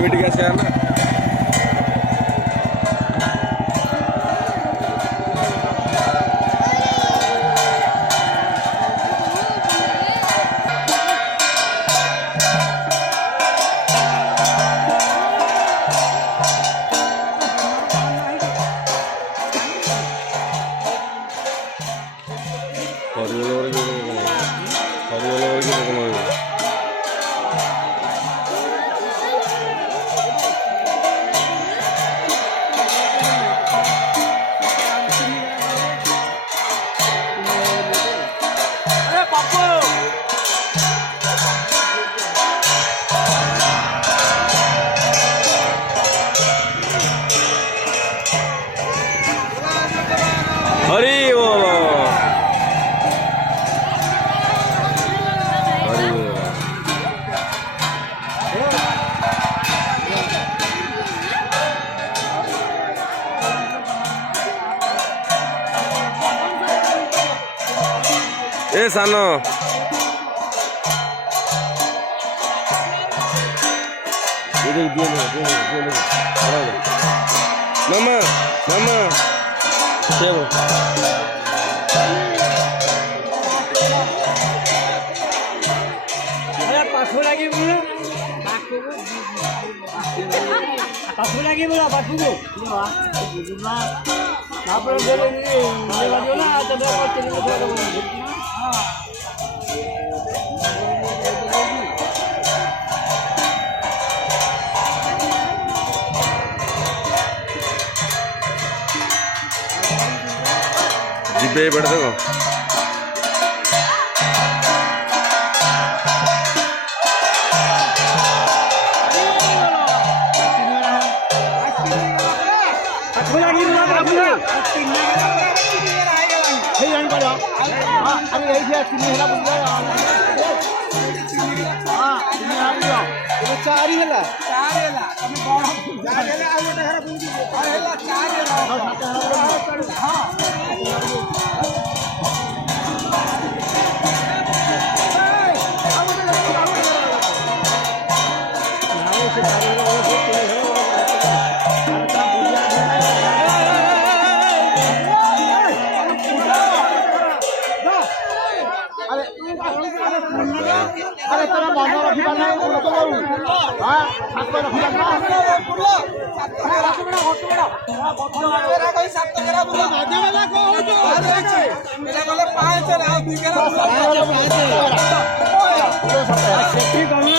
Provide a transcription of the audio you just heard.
वीट कैसे है ना हरी बोलो हरी बोलो ए सानो मामा मामा चलो पाखु लगी पाखु लगी बोला पाखु को जिब्बे बढ़ते हो चारि है अरे तेरा मानो रखी बना है वो तो करूं हां हाथ में रखी लगना पुल्लो तेरा कोई साथ तेरा बोला आधे वाला को हो जो मेरा बोले 5 है आप दिखेरा 5 है सेफ्टी करना